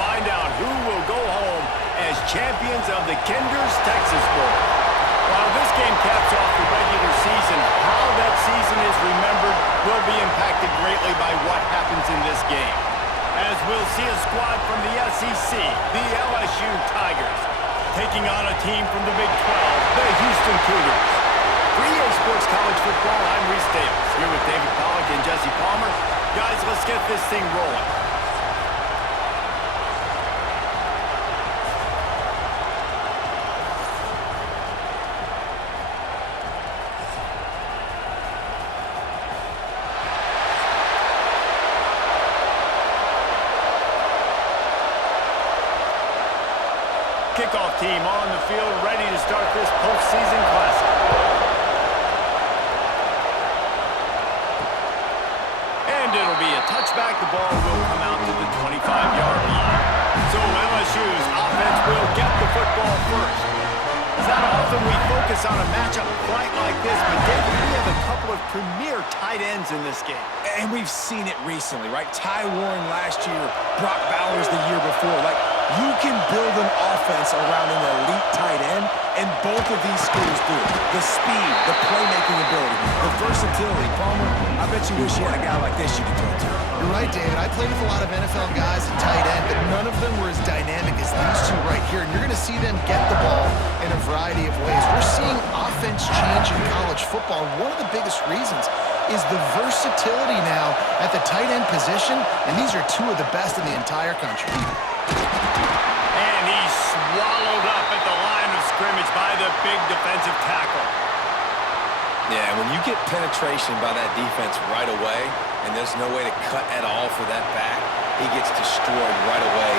find out who will go home as champions of the Kinder's Texas Bowl. While this game caps off the regular season, how that season is remembered will be impacted greatly by what happens in this game. As we'll see a squad from the SEC, the LSU Tigers, taking on a team from the Big 12, the Houston Cougars. For EA Sports College Football, I'm Reese Davis, here with David Pollack and Jesse Palmer. Guys, let's get this thing rolling. Kickoff team on the field, ready to start this postseason classic. And it'll be a touchback. The ball will come out to the 25-yard line. So LSU's offense will get the football first. It's not often we focus on a matchup quite like this, but David, we have a couple of premier tight ends in this game. And we've seen it recently, right? Ty Warren last year, Brock Bowers the year before. You can build an offense around an elite tight end, and both of these schools do it. The speed, the playmaking ability, the versatility. Palmer, I bet you wish you had a guy like this you could throw to. You're right, David. I played with a lot of NFL guys at tight end, but none of them were as dynamic as these two right here. And you're going to see them get the ball in a variety of ways. We're seeing offense change in college football. One of the biggest reasons is the versatility now at the tight end position, and these are two of the best in the entire country. And he's swallowed up at the line of scrimmage by the big defensive tackle. Yeah, when you get penetration by that defense right away, and there's no way to cut at all for that back, he gets destroyed right away.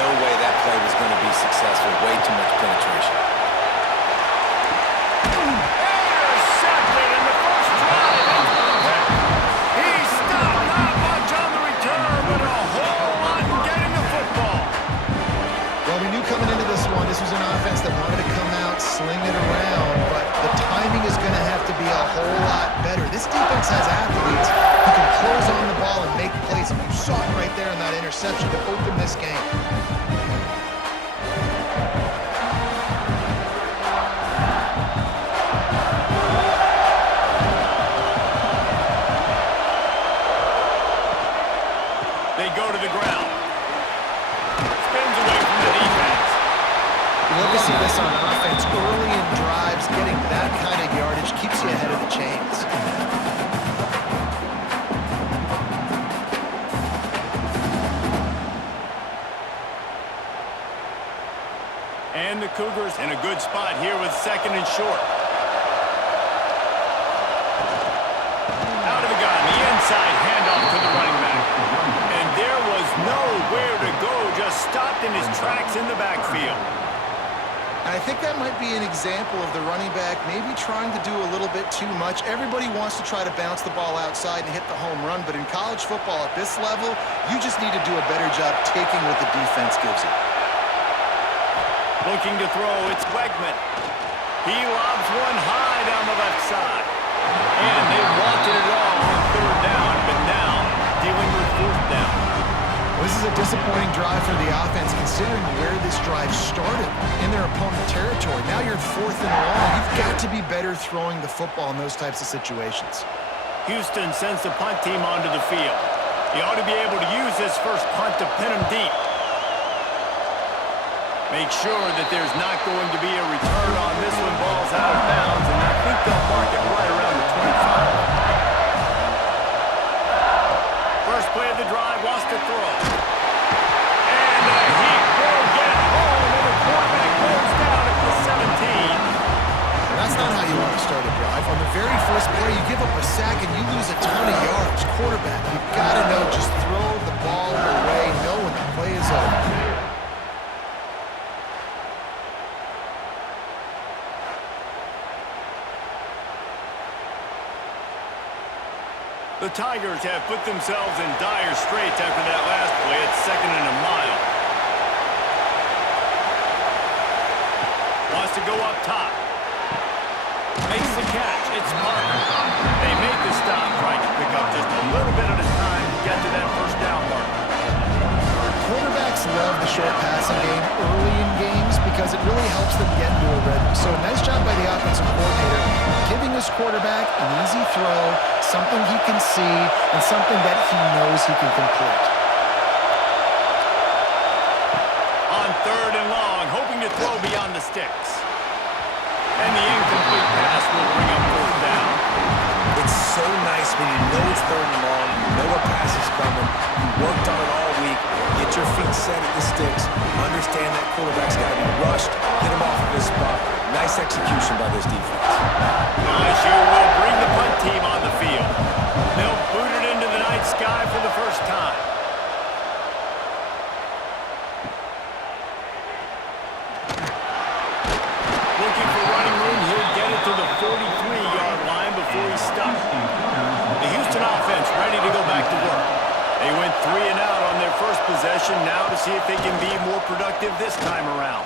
No way that play was going to be successful. Way too much penetration. Intercepted in the first drive into the pit. He stopped not much on the return, but a whole lot in getting the football. Well, we knew coming into this one, this was an offense that wanted to come out, sling it around, but the timing is going to have to be a whole lot better. This defense has athletes who can close on the ball and make plays. And you saw it right there in that interception to open this game. They go to the ground. Spins away from the defense. You love to see this on offense. Early in drives, getting that kind of yardage keeps you ahead of the chains. And the Cougars in a good spot here with second and short. Out of the gun, the inside handoff to the running back. And there was nowhere to go, just stopped in his tracks in the backfield. And I think that might be an example of the running back maybe trying to do a little bit too much. Everybody wants to try to bounce the ball outside and hit the home run, but in college football at this level, you just need to do a better job taking what the defense gives you. Looking to throw, it's Wegman. He lobs one high down the left side. And they wanted it all on third down, but now dealing with fourth down. Well, this is a disappointing drive for the offense considering where this drive started in their opponent territory. Now you're fourth and long. You've got to be better throwing the football in those types of situations. Houston sends the punt team onto the field. He ought to be able to use this first punt to pin him deep. Make sure that there's not going to be a return on this one. Ball's out of bounds, and I think they'll mark it right around the 25. First play of the drive, wants to throw. And he will get home, and the quarterback goes down at the 17. That's not how you want to start a drive. On the very first play, you give up a sack and you lose a ton of yards. Quarterback, you've got to know, just throw the ball away, know when the play is over. The Tigers have put themselves in dire straits after that last play at second and a mile. Wants to go up top. Makes the catch. It's Parker. They make the stop, trying to pick up just a little bit at a time to get to that first down mark. Quarterbacks love the So nice job by the offensive coordinator, giving his quarterback an easy throw, something he can see, and something that he knows he can complete. On 3rd and long, hoping to throw beyond the sticks. And the incomplete pass will bring up 4th down. It's so nice when you know it's 3rd and long, you know a pass is coming, you worked on it all week, get your feet set at the sticks, understand that quarterback's got to be rushed, get him off of his spot. Nice execution by this defense. LSU will bring the punt team on the field. They'll boot it into the night sky for the first time. Looking for running room, he'll get it to the 43-yard line before he's stopped. The Houston offense ready to go back to work. They went 3 and out on their first possession, now to see if they can be more productive this time around.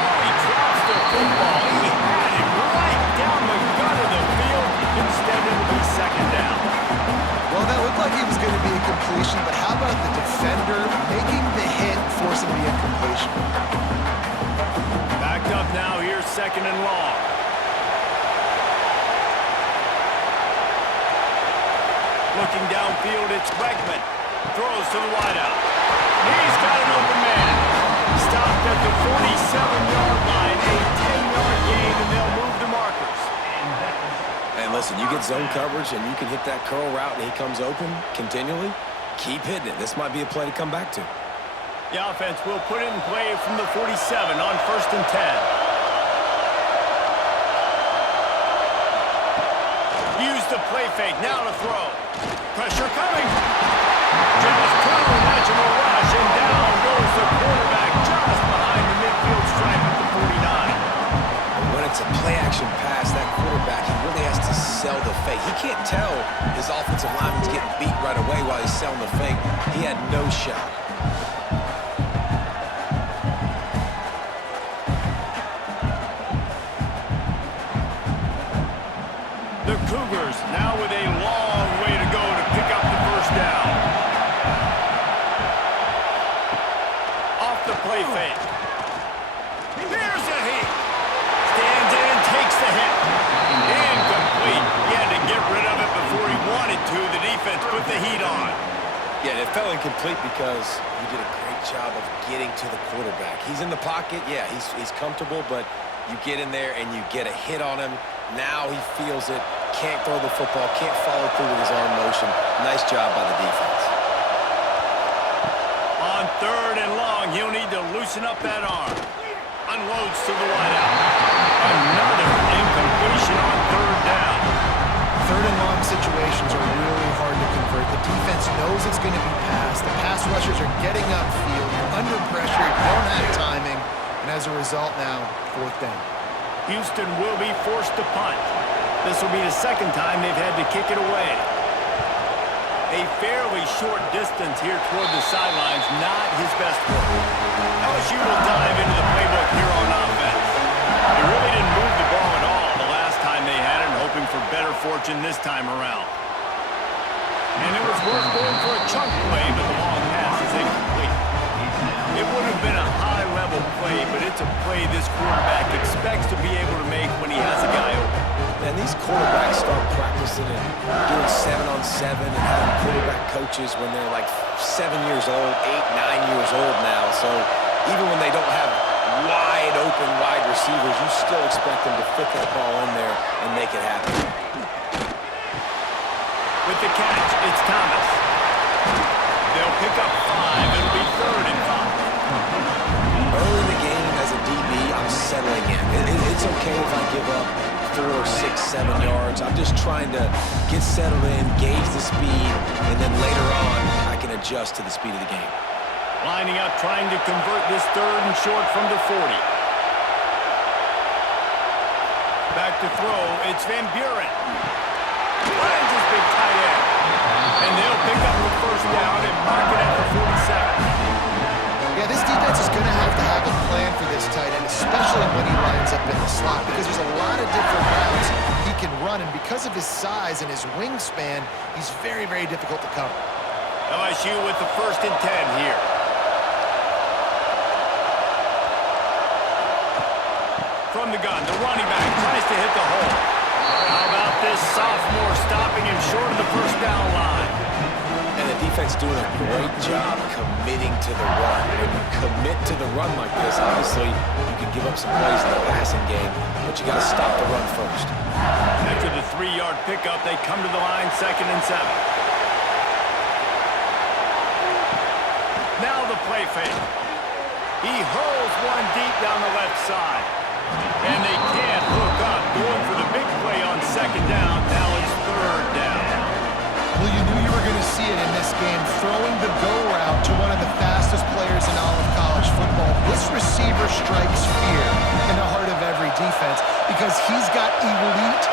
Oh, he drops the football. He had it right down the gut of the field. Instead, it'll be 2nd down. Well, that looked like he was going to be a completion, but how about the defender making the hit, forcing the incompletion? Backed up now, here's 2nd and long. Looking downfield, it's Bregman. Throws to the wideout. He's got an open man. Stopped at the 47-yard line. A 10-yard gain, and they'll move the markers. And listen, you get zone coverage and you can hit that curl route and he comes open continually, keep hitting it. This might be a play to come back to. The offense will put it in play from the 47 on 1st and 10. Use the play fake, now to throw. Pressure coming. Just two, natural rush, and down goes the quarterback just behind the midfield stripe at the 49. And when it's a play-action pass, that quarterback, he really has to sell the fake. He can't tell his offensive lineman's getting beat right away while he's selling the fake. He had no shot. The Cougars now with a long way to go to pick up the 1st down. Off the play fake. Here's a hit. Stands in, takes the hit. Incomplete. He had to get rid of it before he wanted to. The defense put the heat on. Yeah, it fell incomplete because he did a great job of getting to the quarterback. He's in the pocket. Yeah, he's comfortable, but you get in there and you get a hit on him. Now he feels it, can't throw the football, can't follow through with his arm motion. Nice job by the defense. On 3rd and long, he'll need to loosen up that arm. Unloads to the wideout. Another incompletion on 3rd down. 3rd and long situations are really hard to convert. The defense knows it's going to be passed. The pass rushers are getting upfield. You're under pressure. You don't have timing. And as a result now, 4th down. Houston will be forced to punt. This will be the 2nd time they've had to kick it away. A fairly short distance here toward the sidelines, not his best work. LSU will dive into the playbook here on offense. They really didn't move the ball at all the last time they had it, hoping for better fortune this time around. And it was worth going for a chunk play, but the long pass is incomplete. It would have been a high-level play, but it's a play this quarterback expects to be able to make when he has a guy open. And these quarterbacks start practicing and doing 7-on-7 and having quarterback coaches when they're like 7 years old, 8, 9 years old now. So even when they don't have wide open wide receivers, you still expect them to fit that ball in there and make it happen. With the catch, it's Thomas. They'll pick up 5. It'll be 3rd and 5. Early in the game as a DB, I'm settling in. It's okay if I give up 4, 6, 7 yards. I'm just trying to get settled in, gauge the speed, and then later on, I can adjust to the speed of the game. Lining up, trying to convert this 3rd and short from the 40. Back to throw, it's Van Buren. Finds his big tight end. And they'll pick up the 1st down and mark it at the 47. Yeah, this defense is going to have a plan for this tight end, especially when he lines up in the slot, because there's a lot of different routes he can run, and because of his size and his wingspan, he's very, very difficult to cover. LSU with the 1st and 10 here. running back tries to hit the hole. How about this sophomore stopping him short of the first down line? And the defense doing a great job committing to the run. When you commit to the run like this, obviously you can give up some plays in the passing game, but you got to stop the run first. After the 3-yard pickup, they come to the line, 2nd and 7. Now the play fake. He hurls one deep down the left side. And they can't hook up, going for the big play on 2nd down. Now it's 3rd down. Well, you knew you were going to see it in this game, throwing the go route to one of the fastest players in all of college football. This receiver strikes fear in the heart of every defense because he's got elite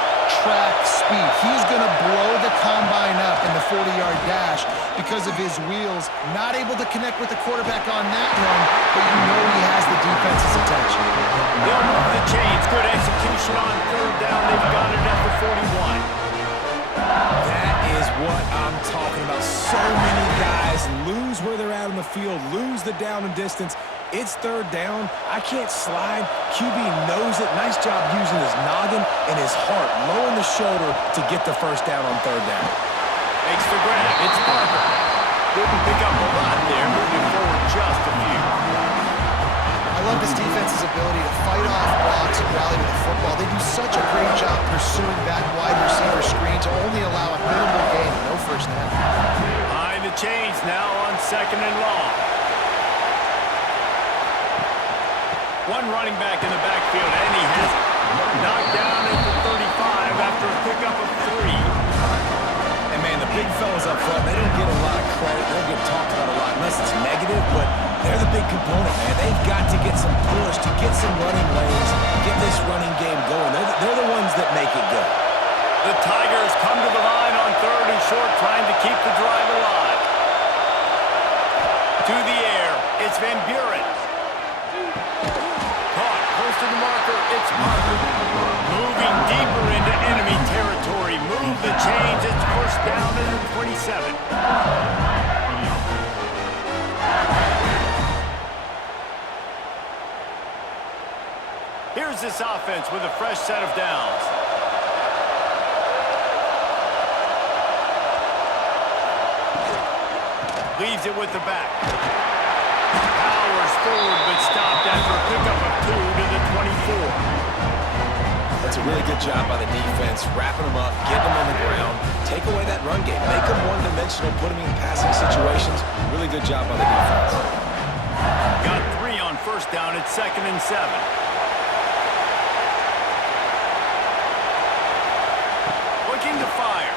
track speed. He's going to blow the combine up in the 40-yard dash because of his wheels. Not able to connect with the quarterback on that run, but you know he has the defense's attention. They'll move the chains. Good execution on 3rd down. They've got it at the 41. That is what I'm talking about. So many guys lose where they're at on the field, lose the down and distance. It's 3rd down. I can't slide. QB knows it. Nice job using his noggin and his heart, lowering the shoulder to get the first down on 3rd down. Makes the grab. It's Parker. Didn't pick up a lot there, moving forward just a few. I love this defense's ability to fight off blocks and rally to the football. They do such a great job pursuing that wide receiver screen to only allow a minimal gain and no first down. Behind the chains now on 2nd and long. One running back in the backfield, and he has it. Knocked down at the 35 after a pickup of 3. And man, the big fellas up front, they don't get a lot of credit. They don't get talked about a lot unless it's negative, but they're the big component, man. They've got to get some push, to get some running lanes, get this running game going. They're the ones that make it go. The Tigers come to the line on 3rd and short, trying to keep the drive alive. To the air, it's Van Buren. Caught, close to the marker, it's Parker. Moving deeper into enemy territory. Move the chains, it's 1st down at the 27. Here's this offense with a fresh set of downs. Leaves it with the back. Powers forward, but stopped after a pickup of 2 to the 24. That's a really good job by the defense, wrapping them up, getting them on the ground, take away that run game, make them one-dimensional, put them in passing situations. Really good job by the defense. Got 3 on 1st down at 2nd and 7. Looking to fire.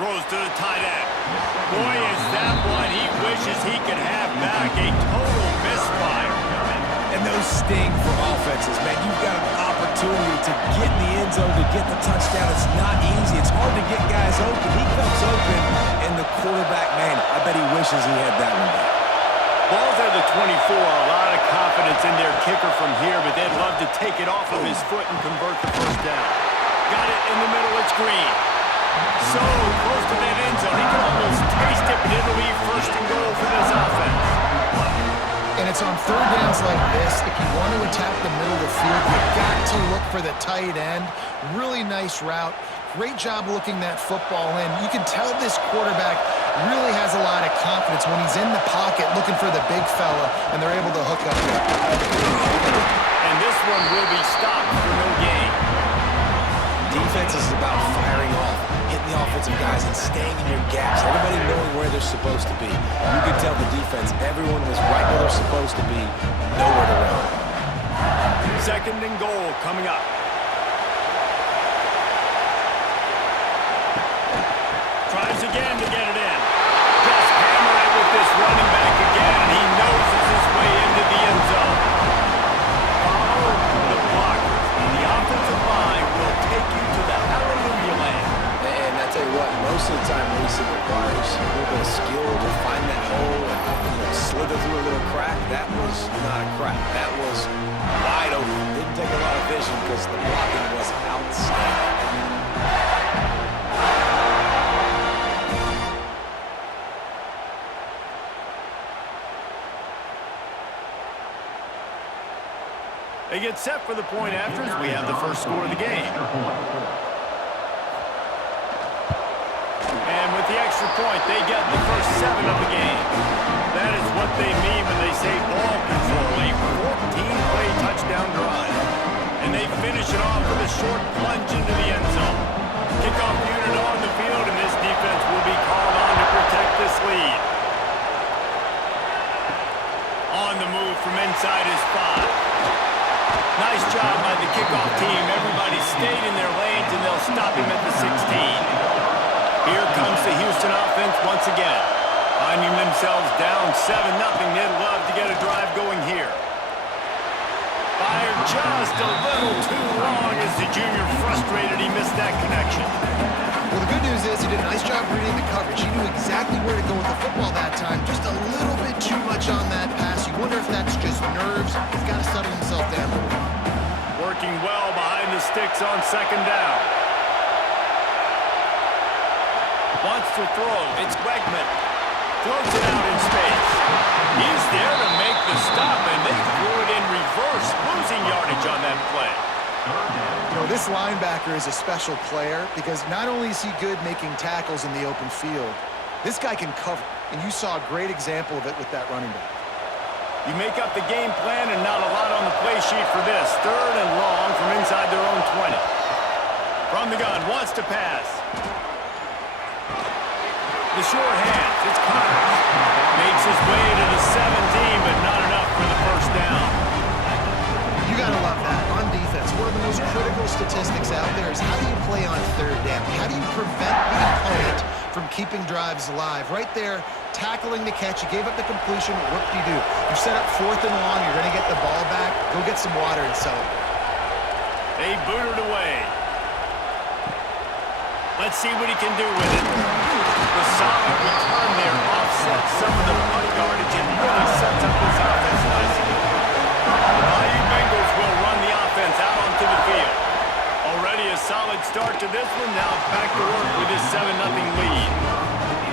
Throws to the tight end. Boy, is that one he wishes he could have back. A total misfire. And those sting for offenses, man. You've got an opportunity to get in the end zone, to get the touchdown. It's not easy. It's hard to get guys open. He comes open, and the quarterback, man, I bet he wishes he had that one back. Ball's at the 24. A lot of confidence in their kicker from here, but they'd love to take it off of his foot and convert the first down. Got it in the middle. It's Green. So close to that end zone. He can almost taste it, but it'll be 1st and goal for this offense. And it's on 3rd downs like this. If you want to attack the middle of the field, you've got to look for the tight end. Really nice route. Great job looking that football in. You can tell this quarterback really has a lot of confidence when he's in the pocket looking for the big fella, and they're able to hook up there. And this one will be stopped for no gain. Defense is about firing off, hitting the offensive guys and staying in your gaps. Everybody knowing where they're supposed to be. You could tell the defense, everyone was right where they're supposed to be, nowhere to run. 2nd and goal coming up. Tries again to get it in. Just hammer it with this running back again, and he noses his way into the end zone. Follow the blockers. The offensive line will take you to the hallelujah land. And I tell you what, most of the time, Reese, it requires a little bit of skill to find that hole and slither through a little crack. That was not a crack. That was wide open. Didn't take a lot of vision because the blocking was outstanding. They get set for the point after as we have the first score of the game. And with the extra point, they get the first 7 of the game. That is what they mean when they say ball control, a 14-play touchdown drive. And they finish it off with a short plunge into the end zone. Kickoff unit on the field, and this defense will be called on to protect this lead. On the move from inside his 5. Nice job by the kickoff team. Everybody stayed in their lanes, and they'll stop him at the 16. Here comes the Houston offense once again. Finding themselves down 7-0, they'd love to get a drive going here. Fired just a little too long as the junior frustrated he missed that connection. Well, the good news is he did a nice job reading the coverage. He knew exactly where to go with the football that time. Just a little bit too much on that pass. You wonder if that's just nerves. He's got to settle himself down a little bit. Working well behind the sticks on second down. Wants to throw. It's Wegman. Throws it out in space. He's there to make the stop, and they threw it in reverse, losing yardage on that play. You know, this linebacker is a special player because not only is he good making tackles in the open field, this guy can cover, and you saw a great example of it with that running back. You make up the game plan and not a lot on the play sheet for this. 3rd and long from inside their own 20. From the gun, wants to pass. The short hands, it's Connors. Makes his way to the 17, but not enough for the first down. You gotta love that. On defense, one of the most critical statistics out there is how do you play on 3rd down? How do you prevent the opponent from keeping drives alive? Right there, tackling the catch. You gave up the completion. What do you do? You set up 4th and long. You're gonna get the ball back. Go get some water and celebrate. They boot it away. Let's see what he can do with it. The solid return there offsets some of the punt yardage and really sets up this offense nicely. The Bayou Bengals will run the offense out onto the field. Already a solid start to this one. Now back to work with his 7-0 lead.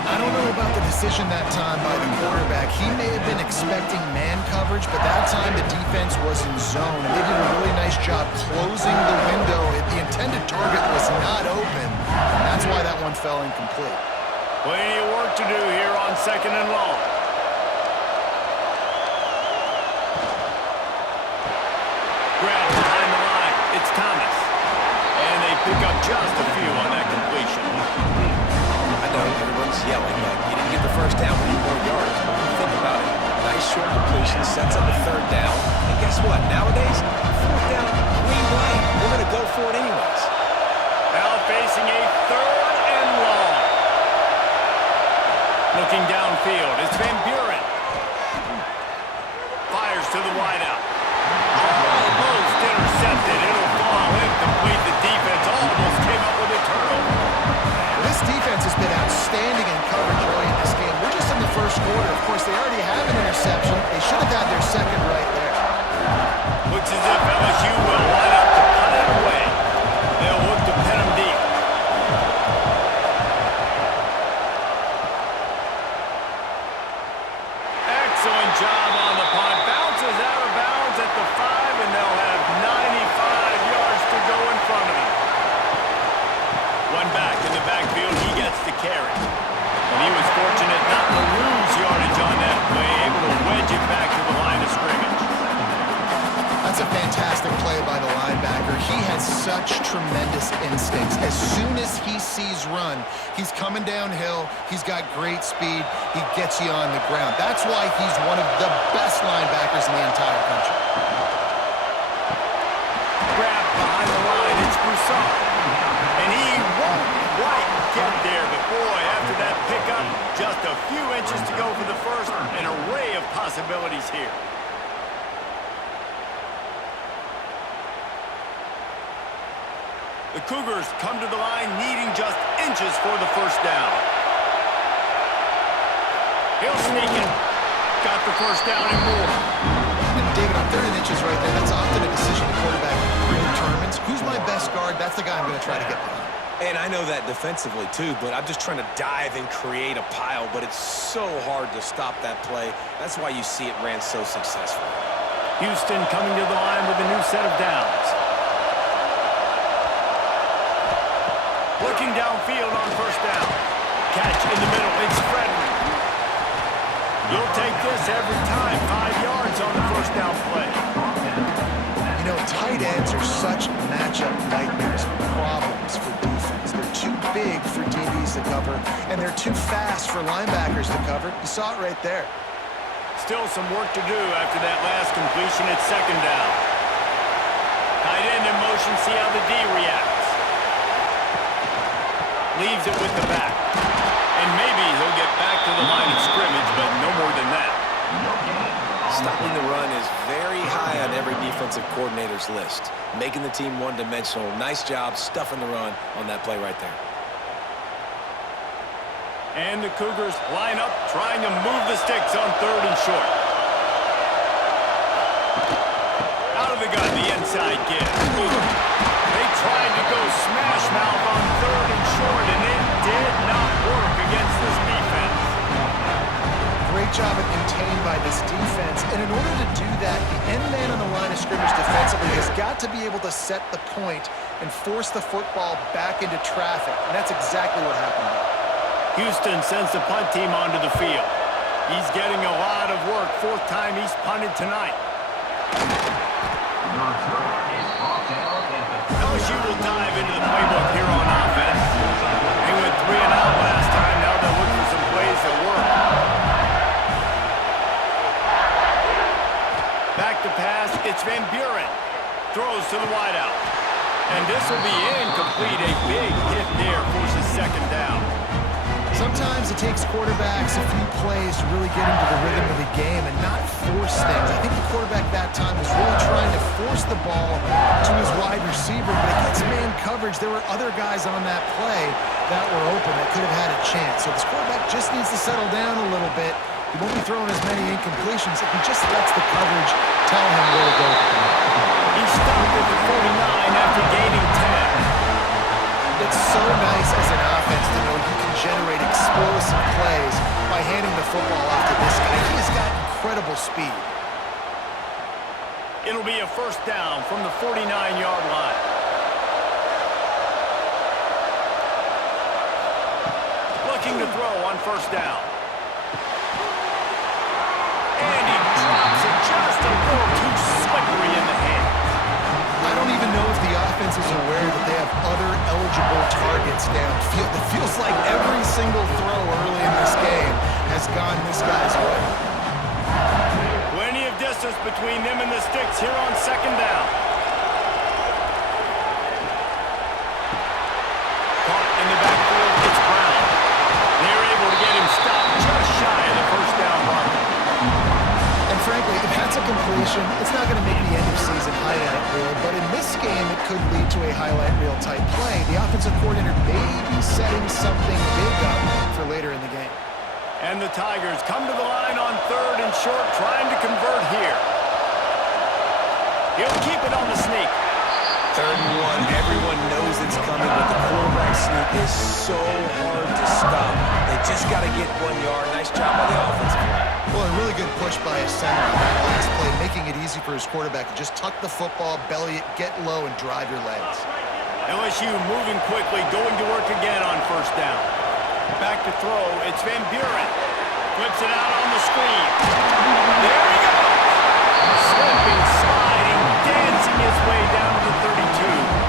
I don't know about the decision that time by the quarterback. He may have been expecting man coverage, but that time the defense was in zone, and they did a really nice job closing the window. The intended target was not open. That's why that one fell incomplete. Plenty of work to do here on 2nd and long. Grab behind the line. It's Thomas. And they pick up just a few on that completion. I know everyone's yelling that you didn't get the first down, we need more yards. But when you think about it, nice short completion, sets up a 3rd down. And guess what? Nowadays, 4th down, green light. We're going to go for it anyways. Now facing a 3rd and long. Looking downfield, it's Van Buren. Fires to the wideout. Almost intercepted. It'll fall incomplete. The defense almost came up with a turnover. This defense has been outstanding in coverage early in this game. We're just in the first quarter. Of course, they already have an interception. They should have had their 2nd right there. Looks as if LSU will line up to punt it away. They'll look to pin them deep. Excellent job on the punt. Bounces out of bounds at the 5, and they'll have 95 yards to go in front of them. One back in the backfield, he gets the carry. And he was fortunate not to lose yardage on that play, able to wedge it back to the line of scrimmage. That's a fantastic play by the linebacker. He has such tremendous instincts. As soon as he sees run, he's coming downhill. He's got great speed. He gets you on the ground. That's why he's one of the best linebackers in the entire country. Grab behind the line, it's Broussard. And he won't quite get there, but boy, after that pickup, just a few inches to go for the first. An array of possibilities here. The Cougars come to the line needing just inches for the first down. He'll sneak it. Got the first down and more. And David, on 3rd and inches right there, that's often a decision the quarterback predetermines. Who's my best guard? That's the guy I'm going to try to get behind. And I know that defensively, too, but I'm just trying to dive and create a pile, but it's so hard to stop that play. That's why you see it ran so successfully. Houston coming to the line with a new set of downs. Looking downfield on first down. Catch in the middle. It's Frederick. You'll take this every time. 5 yards on the first down play. You know, tight ends are such matchup nightmares, problems for defense. They're too big for DBs to cover, and they're too fast for linebackers to cover. You saw it right there. Still some work to do after that last completion at second down. Tight end in motion, see how the D reacts. Leaves it with the back. And maybe he'll get back to the line of scrimmage, but no more than that. Stopping the run is very high on every defensive coordinator's list. Making the team one-dimensional. Nice job stuffing the run on that play right there. And the Cougars line up, trying to move the sticks on third and short. Out of the gun, the inside give. They tried to go smash mouth on third and short, and it did not work against this defense. Great job at contained by this defense. And in order to do that, the end man on the line of scrimmage defensively has got to be able to set the point and force the football back into traffic. And that's exactly what happened there. Houston sends the punt team onto the field. He's getting a lot of work. 4th time he's punted tonight. LSU will dive into the playbook here on offense. They went 3 and out last time. Now they'll look for some plays that work. Back to pass. It's Van Buren. Throws to the wideout. And this will be incomplete. A big hit there forces second down. Sometimes it takes quarterbacks a few plays to really get into the rhythm of the game and not force things. I think the quarterback that time was really trying to force the ball to his wide receiver, but against man coverage, there were other guys on that play that were open that could have had a chance. So this quarterback just needs to settle down a little bit. He won't be throwing as many incompletions if he just lets the coverage tell him where to go. He stopped at the 49 after gaining 10. It's so nice as an offense to know you can generate explosive plays by handing the football off to this guy. He has got incredible speed. It'll be a first down from the 49-yard line. Looking to throw on first down. And he drops it just a little too slippery in the hands. I don't even know if the offense is aware that they have other eligible targets downfield. It feels like every single throw early in this game has gone this guy's way. Plenty of distance between them and the sticks here on second down. Caught in the backfield, it's Brown. They're able to get him stopped just shy of the first down marker. And frankly, if that's a completion, it's not going to make the end of season highlight reel, but in this game, it could lead to a highlight reel type play. The offensive coordinator may be setting something big up for later in the game. And the Tigers come to the line on third and short, trying to convert here. He'll keep it on the sneak. 3rd and 1. Everyone knows it's coming, but the quarterback sneak is so hard to stop. They just got to get 1 yard. Nice job by the offensive line. Well, a really good push by his center on that last play, making it easy for his quarterback to just tuck the football, belly it, get low, and drive your legs. LSU moving quickly, going to work again on first down. Back to throw, it's Van Buren. Flips it out on the screen. There he goes! Slipping, sliding, dancing his way down to the 32.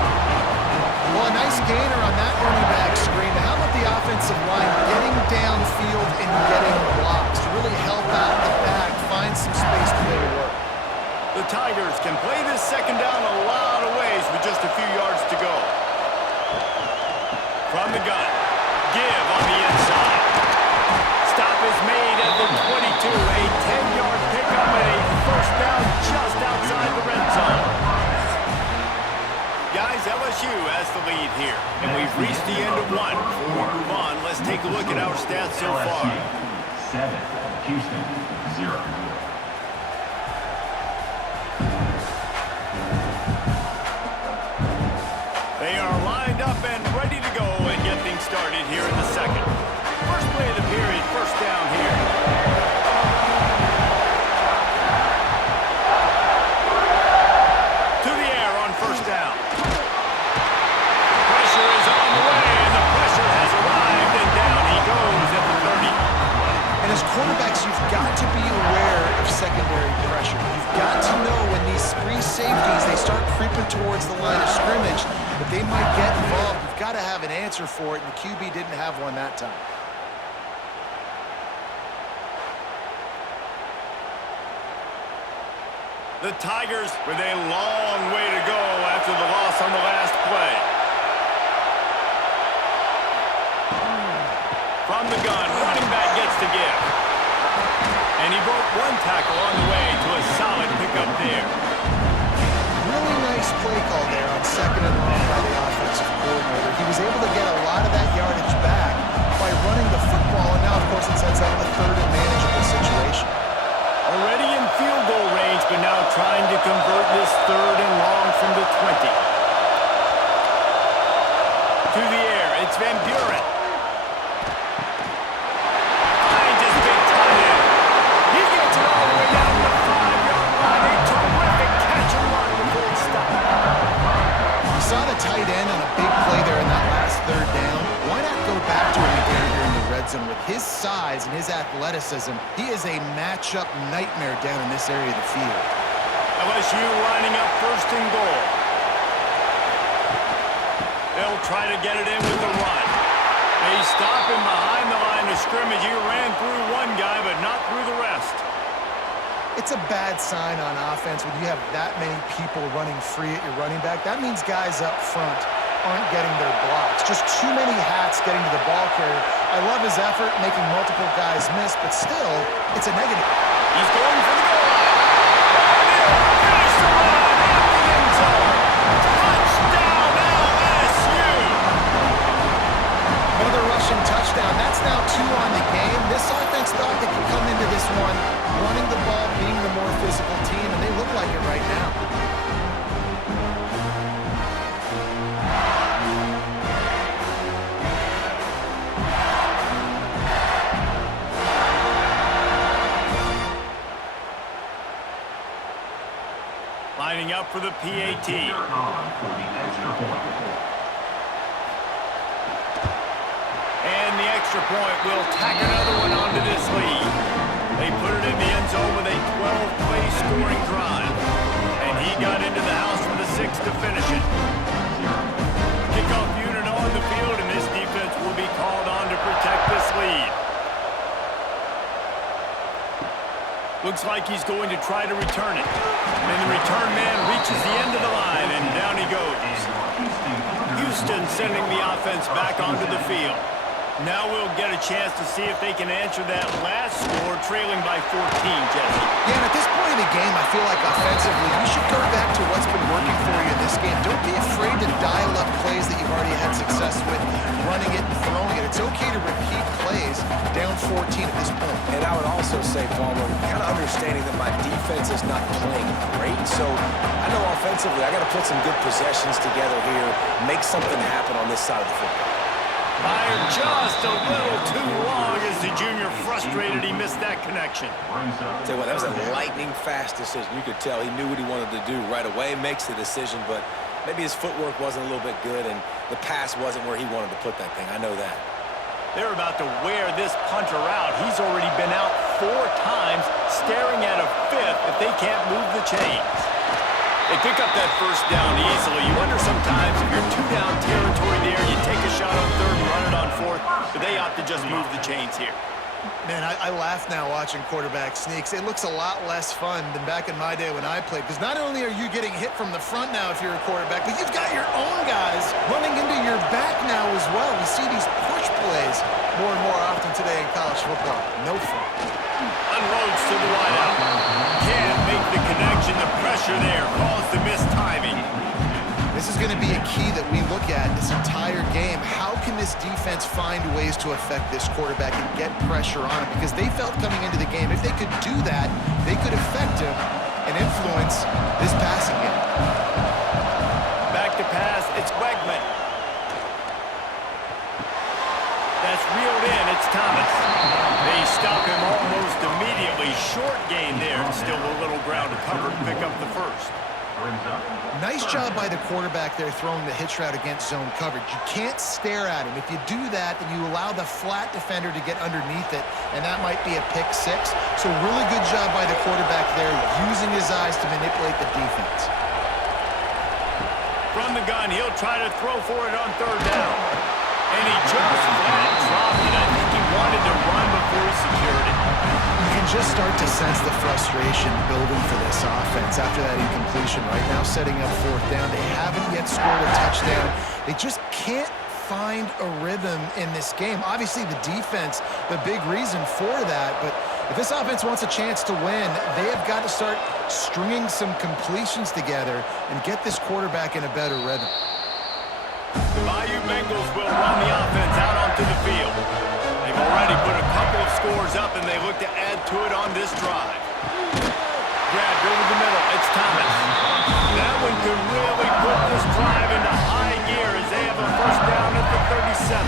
Well, a nice gainer on that running back screen. How about the offensive line getting downfield and getting blocks to really help out the back, find some space to go to work? The Tigers can play this second down a lot of ways with just a few yards to go. From the gun, give on the inside. Stop is made at the 22. A 10-yard pickup and a first down just outside the red zone. Guys, LSU has the lead here, and we've reached the end of one. Before we move on, let's take a look at our stats so far. 7, Houston 0. They are lined up and ready to go and get things started here in the second. First play of the period, first down here. answer for it, and the QB didn't have one that time. The Tigers with a long way to go after the loss on the last play. From the gun, running back gets to give. And he broke one tackle on the way to a solid pickup there. Really nice play call there on 2nd and long by the offensive coordinator. He was able to get a lot of that yardage back by running the football, and now, of course, it sets up a 3rd and manageable situation. Already in field goal range, but now trying to convert this 3rd and long from the 20. To the air, it's Van Buren. Finds his big tight end. He gets it all the way down to the 5-yard line. A terrific catch and run before he stopped. You saw the tight end on a big play there in that last 3rd down. Why not go back to him again here in the red zone? With his size and his athleticism, he is a matchup nightmare down in this area of the field. LSU lining up 1st and goal. They'll try to get it in with the run. They stop him behind the line of scrimmage. He ran through one guy, but not through the rest. It's a bad sign on offense when you have that many people running free at your running back. That means guys up front aren't getting their blocks. Just too many hats getting to the ball carrier. I love his effort, making multiple guys miss, but still, it's a negative. He's going for the goal line. Finish the run at the end zone. Touchdown, LSU. Another rushing touchdown. That's now 2 on the game. This offense thought they could come into this one running the ball, being the more physical team, and they look like it right now. Lining up for the PAT. They're on for the extra point. And the extra point will tack another one onto this lead. They put it in the end zone with a 12-play scoring drive. And he got into the house for the 6th to finish it. Kickoff unit on the field, and this defense will be called on to protect this lead. Looks like he's going to try to return it. And the return man reaches the end of the line, and down he goes. Houston sending the offense back onto the field. Now we'll get a chance to see if they can answer that last score, trailing by 14, Jesse. Yeah, and at this point in the game, I feel like offensively, you should go back to what's been working for you in this game. Don't be afraid to dial up plays that you've already had success with, running it and throwing it. It's okay to repeat plays down 14 at this point. And I would also say, Palmer, kind of understanding that my defense is not playing great, so I know offensively I got to put some good possessions together here, make something happen on this side of the football. Fired just a little too long as the junior frustrated he missed that connection. Tell you what, that was a lightning-fast decision. You could tell he knew what he wanted to do right away, makes the decision, but maybe his footwork wasn't a little bit good, and the pass wasn't where he wanted to put that thing. I know that. They're about to wear this punter out. He's already been out 4 times, staring at a 5th if they can't move the chains. They pick up that 1st down easily. You wonder sometimes if you're 2-down territory there, you take a shot on 3rd and run it on 4th, but they opt to just move the chains here. Man, I laugh now watching quarterback sneaks. It looks a lot less fun than back in my day when I played, because not only are you getting hit from the front now if you're a quarterback, but you've got your own guys running into your back now as well. We see these push plays more and more often today in college football. No fun. Unloads to the wideout. Can't make the connection. The pressure there caused the missed timing. This is going to be a key that we look at this entire game. How can this defense find ways to affect this quarterback and get pressure on him? Because they felt coming into the game, if they could do that, they could affect him and influence this passing game. Back to pass, it's Wegman. That's reeled in, it's Thomas. They stop him almost immediately. Short gain there, still a little ground to cover to pick up the 1st. Nice job by the quarterback there throwing the hitch route against zone coverage. You can't stare at him. If you do that, then you allow the flat defender to get underneath it, and that might be a pick 6. So really good job by the quarterback there, using his eyes to manipulate the defense. From the gun, he'll try to throw for it on 3rd down. And he just flat dropped it. I think he wanted to run before he secured it. You can just start to sense the frustration building for this offense after that incompletion. Right now, setting up fourth down. They haven't yet scored a touchdown. They just can't find a rhythm in this game. Obviously, the defense, the big reason for that, but if this offense wants a chance to win, they have got to start stringing some completions together and get this quarterback in a better rhythm. The Bayou Bengals will run the offense out onto the field. They've already put a couple of scores up, and they look to add to it on this drive. Grabbed over the middle. It's Thomas. That one could really put this drive into high gear as they have a first down at the 37.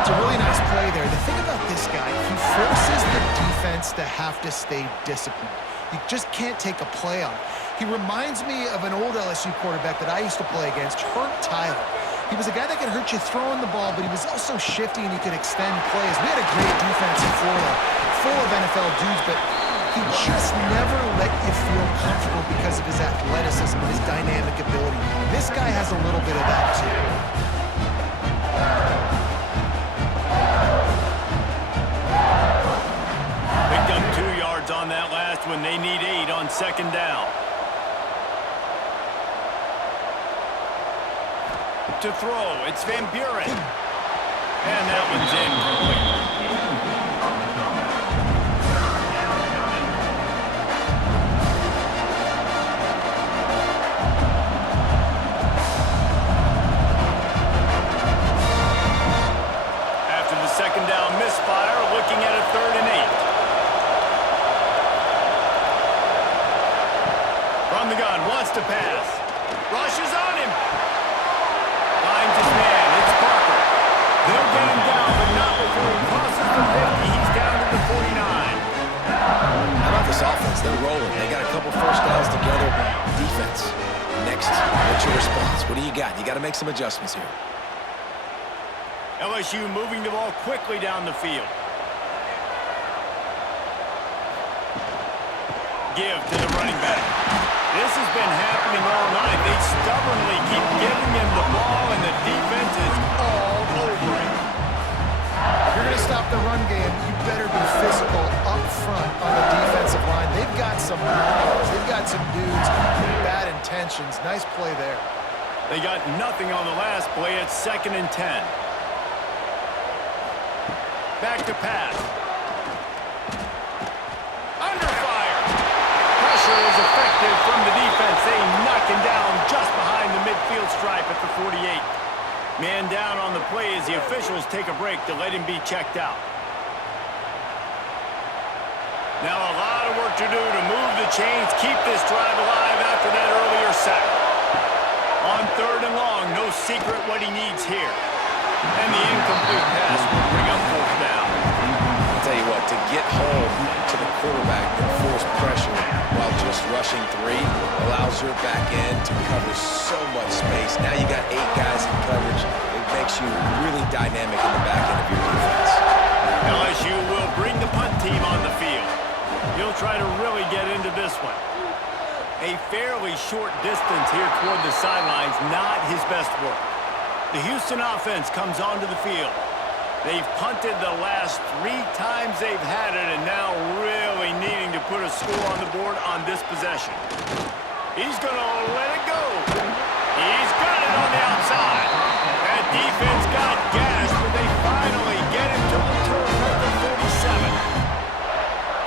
It's a really nice play there. The thing about this guy, he forces the defense to have to stay disciplined. You just can't take a play on. He reminds me of an old LSU quarterback that I used to play against, Herb Tyler. He was a guy that could hurt you throwing the ball, but he was also shifty and he could extend plays. We had a great defense in Florida, full of NFL dudes, but he just never let you feel comfortable because of his athleticism and his dynamic ability. This guy has a little bit of that too. Picked up 2 yards on that last one. They need 8 on second down. To throw, it's Van Buren. And that one's incomplete. After the second down misfire, looking at a 3rd and 8. From the gun, wants to pass. Rushes on him. Finds his man. It's Parker. They'll get him down, but not before he crosses the 50. He's down to the 49. How about this offense? They're rolling. They got a couple first downs together. Defense. Next, what's your response? What do you got? You got to make some adjustments here. LSU moving the ball quickly down the field. Give to the running back. This has been happening all night. They stubbornly keep giving him the ball, and the defense is all over him. If you're going to stop the run game, you better be physical up front on the defensive line. They've got some balls. They've got some dudes with bad intentions. Nice play there. They got nothing on the last play. It's 2nd and 10. Back to pass. Under fire. Pressure is effective from the defense. They knock him down just behind the midfield stripe at the 48. Man down on the play as the officials take a break to let him be checked out. Now a lot of work to do to move the chains, keep this drive alive after that earlier sack. On 3rd and long, no secret what he needs here. And the incomplete pass will bring up 4th down. I'll tell you what, to get home to the quarterback and force pressure while just rushing 3 allows your back end to cover so much space. Now you got 8 guys in coverage. It makes you really dynamic in the back end of your defense. LSU will bring the punt team on the field. He'll try to really get into this one. A fairly short distance here toward the sidelines, not his best work. The Houston offense comes onto the field. They've punted the last 3 times they've had it, and now really needing to put a score on the board on this possession. He's going to let it go. He's got it on the outside. That defense got gas, but they finally get him to the turf at the 47.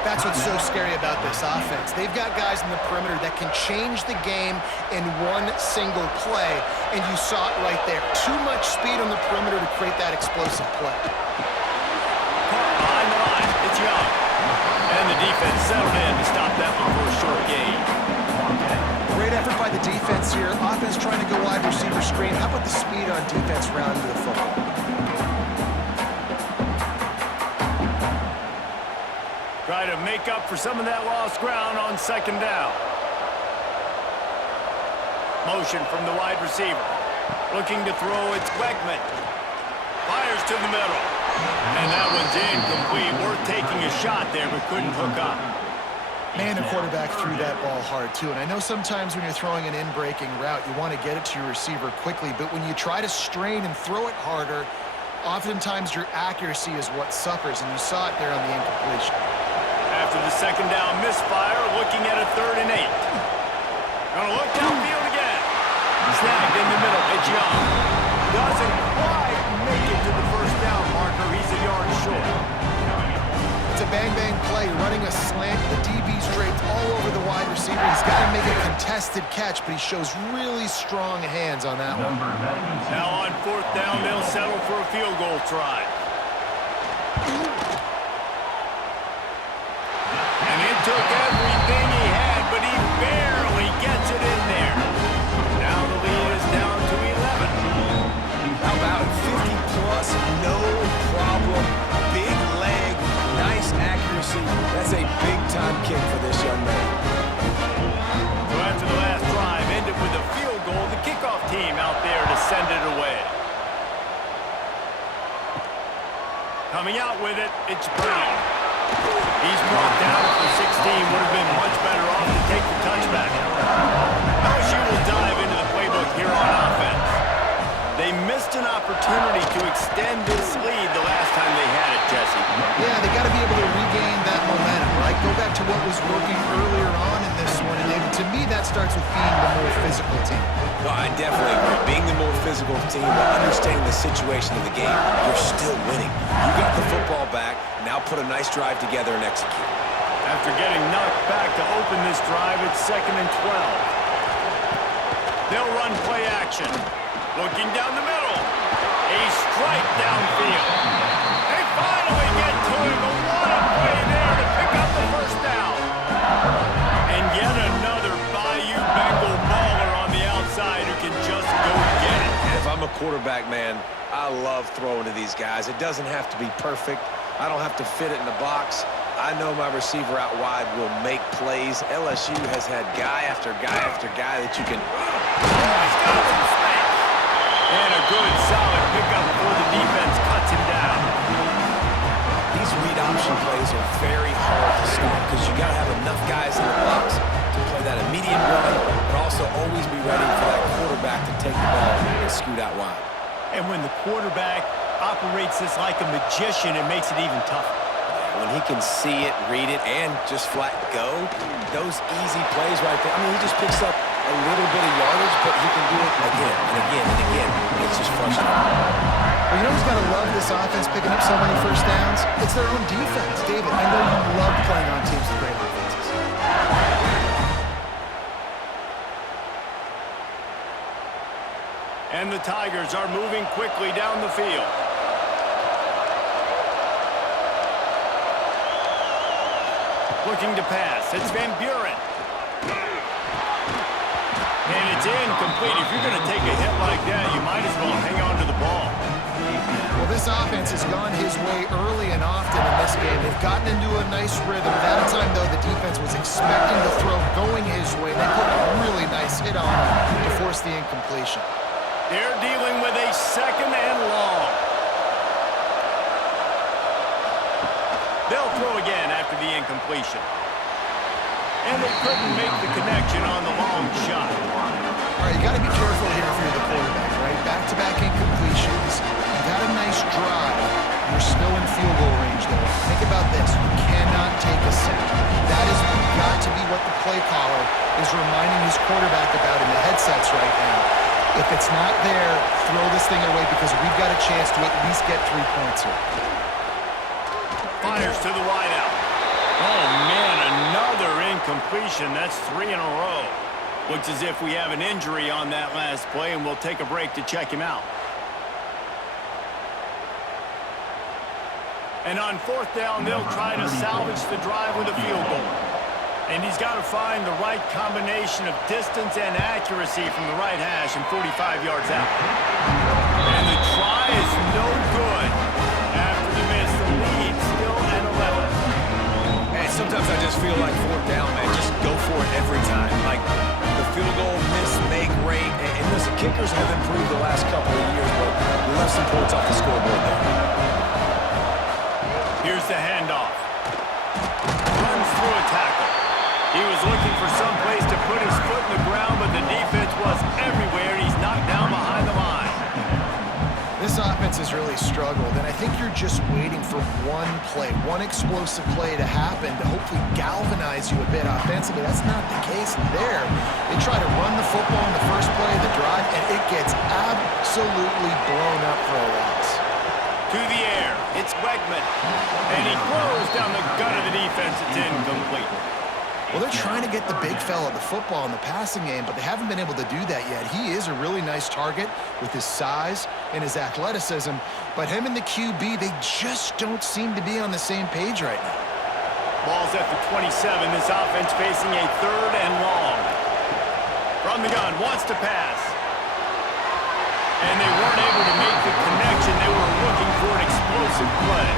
That's what's so scary about this offense. They've got guys in the perimeter that can change the game in one single play, and you saw it right there. Too much speed on the perimeter to create that explosive play. Caught behind the line. It's Young. And the defense settled in to stop that one for a short gain. Great effort by the defense here. Offense trying to go wide receiver screen. How about the speed on defense rounding the football? Try to make up for some of that lost ground on 2nd down. Motion from the wide receiver. Looking to throw, it's Wegman. Fires to the middle. And that one's incomplete. Worth taking a shot there, but couldn't hook up. Man, the quarterback threw that ball hard, too. And I know sometimes when you're throwing an in-breaking route, you want to get it to your receiver quickly. But when you try to strain and throw it harder, oftentimes your accuracy is what suffers. And you saw it there on the incompletion. After the second down misfire, looking at a 3rd and 8. Gonna look downfield again. Snagged in the middle. It's Young. Doesn't quite make it to the first down marker. He's a yard short. It's a bang-bang play, running a slant. The DB's draped all over the wide receiver. He's got to make a contested catch, but he shows really strong hands on that one. Now on 4th down, they'll settle for a field goal try. And it took everything he had, but he barely gets it in there. Now the lead is down to 11. How about it? 50-plus, no problem. Big leg, nice accuracy. That's a big-time kick for this young man. So after the last drive ended with a field goal, the kickoff team out there to send it away. Coming out with it, it's Brown. He's brought down for 16. Would have been much better off to take the touchback. LSU will dive into the playbook here on offense. They missed an opportunity to extend this lead the last time they had it, Jesse. Yeah, they got to be able to regain that momentum, right? Go back to what was working earlier on in this one. And David, to me, that starts with being the more physical team. No, I definitely agree. Being the more physical team, but understanding the situation of the game, you're still winning. You got the football back. Now put a nice drive together and execute. After getting knocked back to open this drive, it's 2nd and 12. They'll run play action. Looking down the middle. A strike downfield. They finally get to him. A what a play there to pick up the first down. And yet another Bayou Bengal baller on the outside who can just go get it. And if I'm a quarterback, man, I love throwing to these guys. It doesn't have to be perfect. I don't have to fit it in the box. I know my receiver out wide will make plays. LSU has had guy after guy after guy that you can... He's got some space. And a good, solid pickup before the defense cuts him down. These read option plays are very hard to stop because you got to have enough guys in the box to play that immediate run, but also always be ready for that quarterback to take the ball and scoot out wide. And when the quarterback operates this like a magician, it makes it even tougher. When he can see it, read it, and just flat go, those easy plays right there. I mean, he just picks up a little bit of yardage, but he can do it again and again and again. It's just frustrating. Well, you know who's got to love this offense picking up so many first downs? It's their own defense. David, I know you love playing on teams with great offenses. And the Tigers are moving quickly down the field. Looking to pass. It's Van Buren. And it's incomplete. If you're going to take a hit like that, you might as well hang on to the ball. Well, this offense has gone his way early and often in this game. They've gotten into a nice rhythm. That time, though, the defense was expecting the throw going his way. They put a really nice hit on him to force the incompletion. They're dealing with a 2nd and long. They'll throw again after the incompletion. And they couldn't make the connection on the long shot. All right, you got to be careful here if you're the quarterback, right? Back-to-back incompletions. You got a nice drive. You're still in field goal range, though. Think about this. You cannot take a sack. That has got to be what the play caller is reminding his quarterback about in the headsets right now. If it's not there, throw this thing away because we've got a chance to at least get 3 points here. Fires to the wideout. Oh, man, another incompletion. That's 3 in a row. Looks as if we have an injury on that last play, and we'll take a break to check him out. And on 4th down, they'll try to salvage the drive with a field goal. And he's got to find the right combination of distance and accuracy from the right hash and 45 yards out. And the try is no good. After the miss, the lead still at 11. And sometimes I just feel like 4th down, man, just go for it every time. Like the field goal, miss, make, rate. And listen, kickers have improved the last couple of years, but we left some points off the scoreboard there. Here's the handoff. Runs through a tackle. defense has really struggled, and I think you're just waiting for one play, one explosive play to happen to hopefully galvanize you a bit offensively. That's not the case there. They try to run the football in the first play of the drive, and it gets absolutely blown up for a loss. To the air, it's Wegman, and he throws down the gut of the defense. It's incomplete. Well, they're trying to get the big fella the football in the passing game, but they haven't been able to do that yet. He is a really nice target with his size and his athleticism, but him and the QB, they just don't seem to be on the same page right now. Ball's at the 27. This offense facing a 3rd and long. From the gun, wants to pass. And they weren't able to make the connection. They were looking for an explosive play.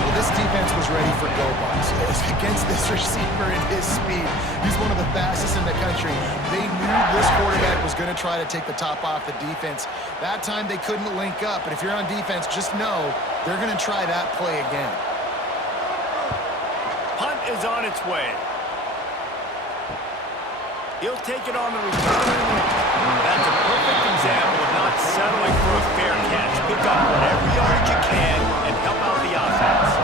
Well, this defense was ready for go-bus. Against this receiver and his speed, he's one of the fastest in the country. They knew this quarterback was going to try to take the top off the defense. That time they couldn't link up, but if you're on defense, just know they're going to try that play again. Punt is on its way. He'll take it on the return. That's a perfect example of not settling for a fair catch. Pick up whatever yardage you can and help out the offense.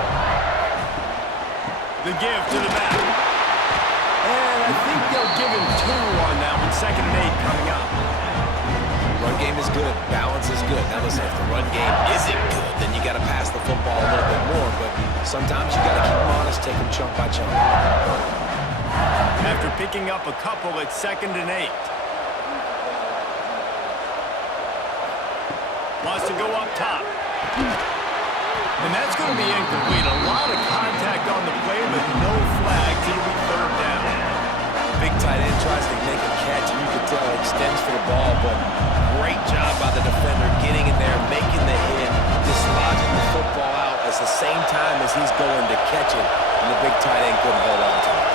The give to the back. And I think they'll give him 2 on that one. 2nd and 8 coming up. Run game is good. Balance is good. Now listen, if the run game isn't good, then you got to pass the football a little bit more. But sometimes you got to keep them honest, take them chunk by chunk. After picking up a couple, it's 2nd and 8. Wants to go up top. And that's going to be incomplete. A lot of contact on the play, but no flags. It'll be 3rd down. Big tight end tries to make a catch, and you can tell he extends for the ball, but great job by the defender getting in there, making the hit, dislodging the football out at the same time as he's going to catch it, and the big tight end couldn't hold on to it.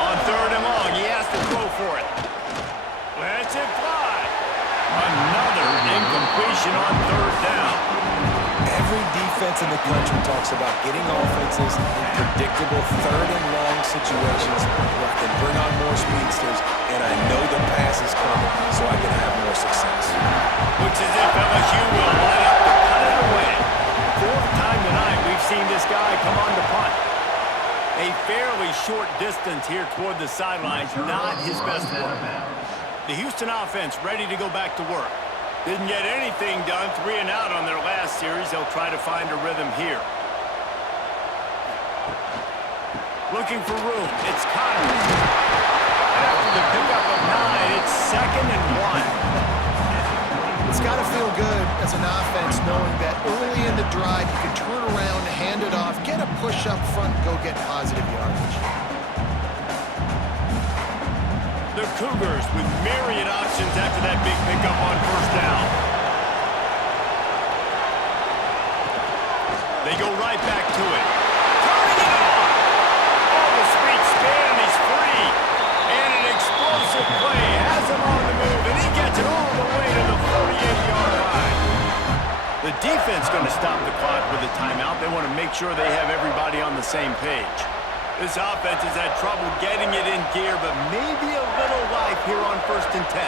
On 3rd and long, he has to throw for it. Lets it fly. Another incompletion on 3rd down. Every defense in the country talks about getting offenses in predictable 3rd and long situations where I can bring on more speedsters and I know the pass is coming so I can have more success. Looks as if LSU will line up to cut it away. 4th time tonight we've seen this guy come on to punt. A fairly short distance here toward the sidelines, not his best work. The Houston offense ready to go back to work. Didn't get anything done, 3 and out on their last series. They'll try to find a rhythm here. Looking for room. It's Connor. After the pickup of 9, it's 2nd and 1. It's got to feel good as an offense knowing that early in the drive you can turn around, hand it off, get a push up front, go get positive yardage. The Cougars with myriad options after that big pickup on 1st down. They go right back to it. Turning it on! Oh, the speed span, he's free. And an explosive play has him on the move, and he gets it all the way to the 48-yard line. The defense going to stop the clock with a timeout. They want to make sure they have everybody on the same page. This offense has had trouble getting it in gear, but maybe a little life here on 1st and 10.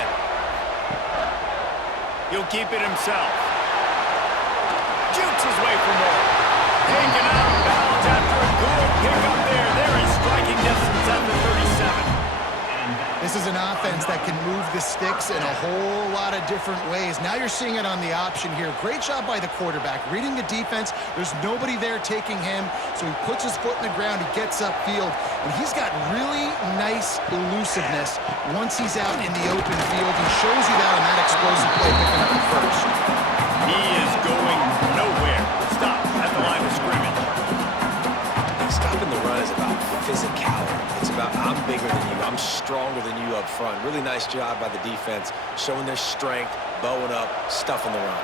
He'll keep it himself. Jukes his way for more. Taken out of bounds after a good pickup there. There is striking distance at the 37. This is an offense that can move the sticks in a whole lot of different ways. Now you're seeing it on the option here. Great job by the quarterback. Reading the defense, there's nobody there taking him, so he puts his foot in the ground, he gets upfield, and he's got really nice elusiveness once he's out in the open field. He shows you that on that explosive play picking up the 1st. He is going nowhere. Stop at the line of scrimmage. Stopping the run is about physicality. It's about I'm bigger than you, I'm stronger than you up front. Really nice job by the defense, showing their strength, bowing up, stuffing the run.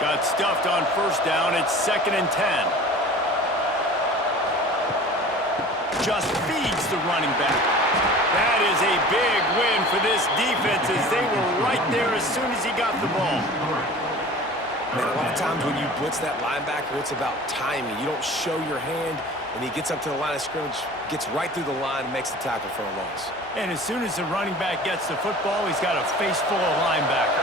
Got stuffed on 1st down. It's 2nd and 10. Just feeds the running back. That is a big win for this defense as they were right there as soon as he got the ball. Man, a lot of times when you blitz that linebacker, it's about timing. You don't show your hand and he gets up to the line of scrimmage, gets right through the line, and makes the tackle for a loss. And as soon as the running back gets the football, he's got a face full of linebacker.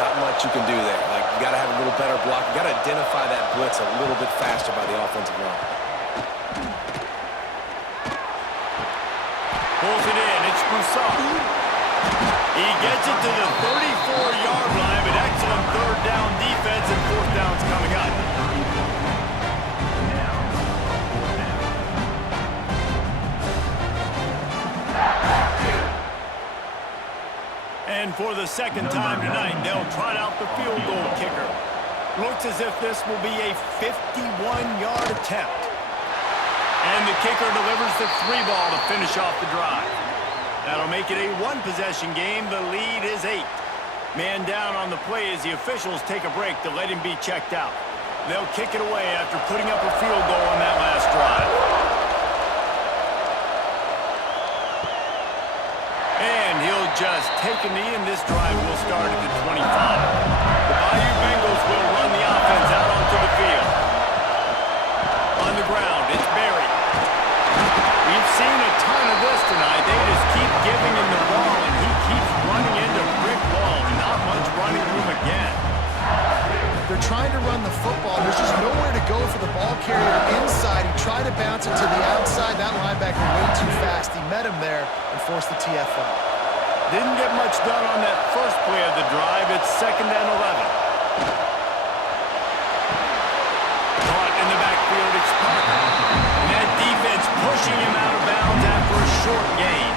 Not much you can do there. Like, you got to have a little better block. You got to identify that blitz a little bit faster by the offensive line. Pulls it in. It's Broussard. He gets it to the 34-yard line, but excellent third down defense, and fourth down's coming up. And for the second time tonight, they'll trot out the field goal kicker. Looks as if this will be a 51-yard attempt. And the kicker delivers the 3-ball to finish off the drive. That'll make it a one-possession game. The lead is 8. Man down on the play as the officials take a break to let him be checked out. They'll kick it away after putting up a field goal on that last drive. And he'll just take a knee, and this drive will start at the 25. The Bayou Bengals will run the offense out onto the field. On the ground, it's Berry. We've seen a ton of this tonight. They just keep giving him the ball, and he keeps running into brick walls. Not much running room again. They're trying to run the football. There's just nowhere to go for the ball carrier inside. He tried to bounce it to the outside. That linebacker way too fast. He met him there and forced the TFL. Didn't get much done on that first play of the drive. It's 2nd and 11. Caught in the backfield, it's Parker. And that defense pushing him out of bounds after a short gain.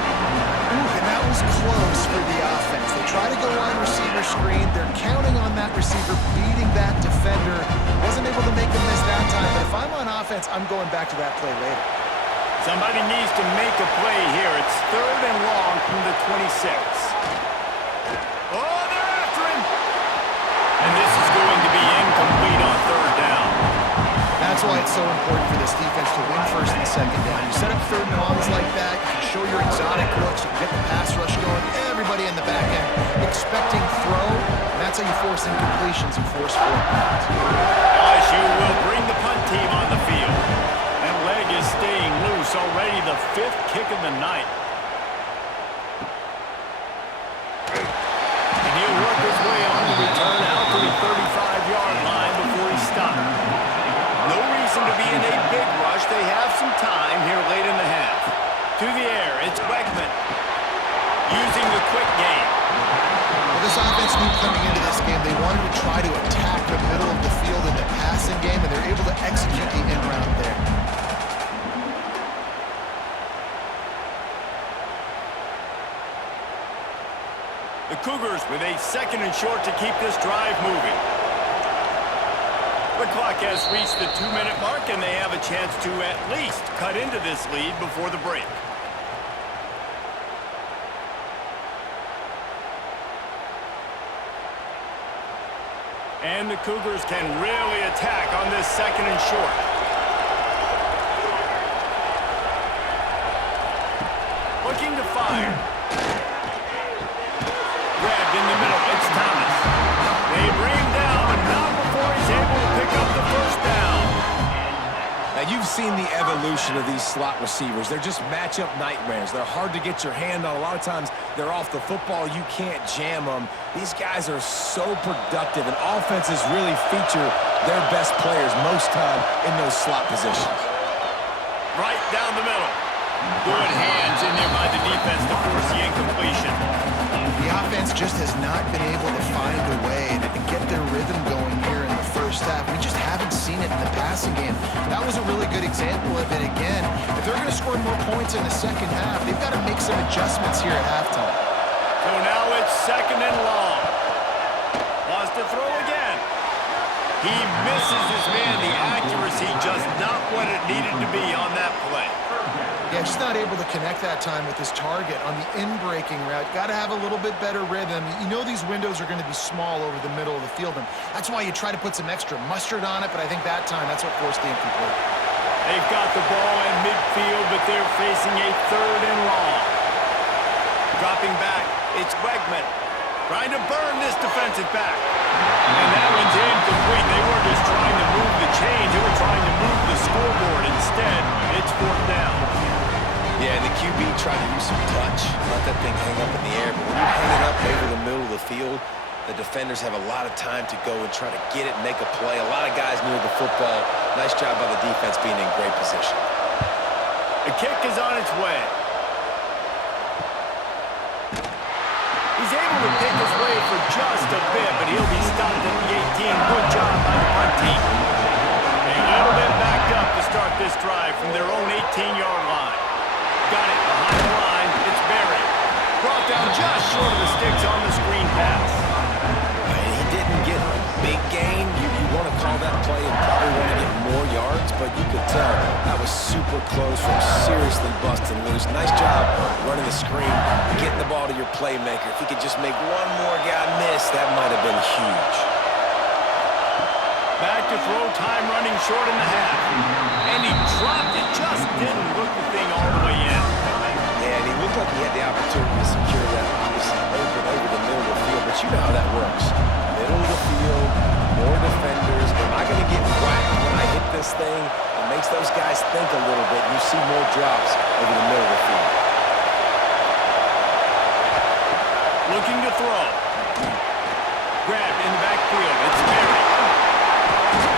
And that was close for the offense. They try to go wide receiver screen. They're counting on that receiver beating that defender. Wasn't able to make the miss that time, but if I'm on offense, I'm going back to that play later. Somebody needs to make a play here. It's 3rd and long from the 26. Oh, they're after him! And this is going to be incomplete on 3rd down. That's why it's so important for this defense to win 1st and 2nd down. You set up 3rd and longs like that, you can show your exotic looks, you can get the pass rush going, everybody in the back end expecting throw, and that's how you force incompletions and force 4 points. LSU will bring the punt team on the field. That leg is staying loose, already the 5th kick of the night. And he'll work his way on the return out to the 35-yard line before he stopped. No reason to be in a big rush. They have some time here late in the half. To the air, it's Wegman. Using the quick game. Well, this offense knew coming into this game they wanted to try to attack the middle of the field in the passing game, and they're able to execute the in-route there. The Cougars with a 2nd and short to keep this drive moving. The clock has reached the 2-minute mark, and they have a chance to at least cut into this lead before the break. And the Cougars can really attack on this 2nd and short. Looking to fire. Grabbed in the middle. It's Thomas. They bring him down, but not before he's able to pick up the 1st down. Now, you've seen the evolution of these slot receivers. They're just matchup nightmares. They're hard to get your hand on. A lot of times, they're off the football. You can't jam them. These guys are so productive, and offenses really feature their best players most time in those slot positions. Right down the middle. Good hands in there by the defense to force the incompletion. The offense just has not been able to find a way to get their rhythm going here in the first half. We just haven't seen it in the passing game. That was a really good example of it again. If they're going to score more points in the second half, they've got to make some adjustments here at halftime. So now it's 2nd and long. Wants to throw again. He misses his man. The accuracy just not what it needed to be on that play. Yeah, just not able to connect that time with his target on the in-breaking route. Got to have a little bit better rhythm. You know these windows are going to be small over the middle of the field, and that's why you try to put some extra mustard on it, but I think that time that's what forced the incomplete. They've got the ball in midfield, but they're facing a 3rd and long. Dropping back, it's Wegman. Trying to burn this defensive back. And that one's incomplete. They weren't just trying to move the chains, they were trying to move the scoreboard. Instead, it's fourth down. Yeah, and the QB tried to use some touch, let that thing hang up in the air. But when you hang it up over the middle of the field, the defenders have a lot of time to go and try to get it and make a play. A lot of guys near the football. Nice job by the defense being in great position. The kick is on its way. He's able to pick his way for just a bit, but he'll be stopped at the 18. Good job by the punt team. A little bit backed up to start this drive from their own 18-yard line. Got it behind the line. It's buried. Brought down just short of the sticks on the screen pass. And he didn't get a big gain. You want to call that play and probably want to get more yards, but you could tell that was super close from seriously busting loose. Nice job running the screen, getting the ball to your playmaker. If he could just make one more guy miss, that might have been huge. Back to throw, time running short in the half. And he dropped it, just didn't look the thing all the way in. Yeah, and he looked like he had the opportunity to secure that, obviously open over the middle of the field, but you know how that works. Middle of the field, more defenders. Am I going to get whacked when I hit this thing? It makes those guys think a little bit. You see more drops over the middle of the field. Looking to throw. Grabbed in the backfield. It's buried.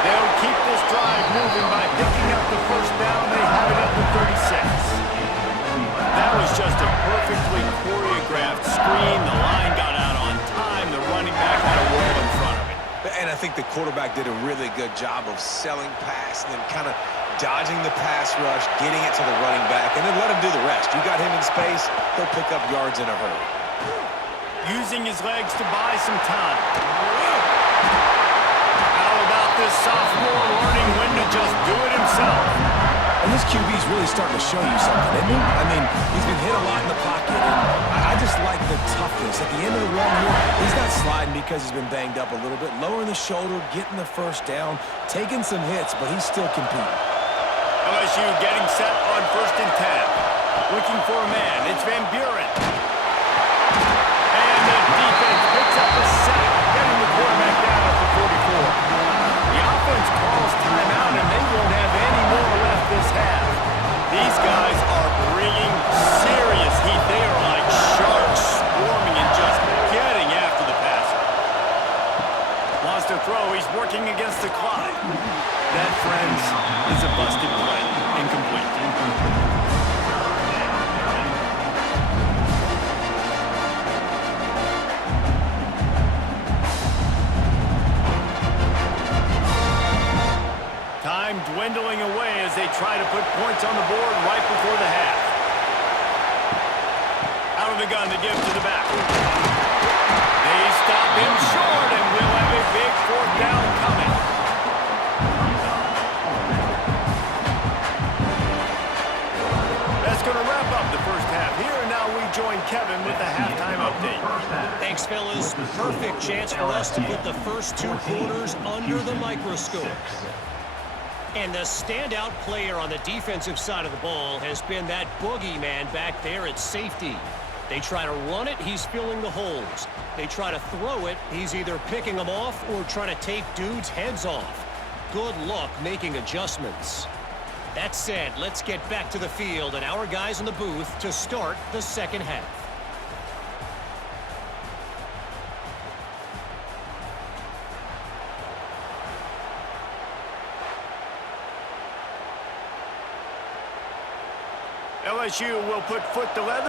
They'll keep this drive moving by picking up the first down. They have it at the 36. That was just a perfectly choreographed screen. The line got out on time. The running back had a wall in front of it. And I think the quarterback did a really good job of selling pass and then kind of dodging the pass rush, getting it to the running back, and then let him do the rest. You got him in space, he'll pick up yards in a hurry. Using his legs to buy some time. How about this sophomore learning when to just do it himself? And this QB's really starting to show you something, isn't he? I mean, he's been hit a lot in the pocket, and I just like the toughness. At the end of the run here, he's not sliding because he's been banged up a little bit. Lowering the shoulder, getting the first down, taking some hits, but he's still competing. LSU getting set on 1st and 10. Looking for a man. It's Van Buren. And the defense picks up a sack, getting the quarterback down at the 44. The offense calls timeout, and they won't have any more left this half. These guys are bringing serious heat. They are like sharks swarming and just getting after the passer. Wants to throw. He's working against the clock. That, friends, is a busted play. Incomplete. Time dwindling away as they try to put points on the board right before the half. Out of the gun to give to the back. They stop him short, and we'll have a big 4th down coming. That's going to wrap up the first half here, and now we join Kevin with the halftime update. Thanks, fellas. Perfect chance for us to put the first 2 quarters under the microscope. And the standout player on the defensive side of the ball has been that boogeyman back there at safety. They try to run it, he's filling the holes. They try to throw it, he's either picking them off or trying to take dudes' heads off. Good luck making adjustments. That said, let's get back to the field and our guys in the booth to start the second half. LSU will put foot to leather.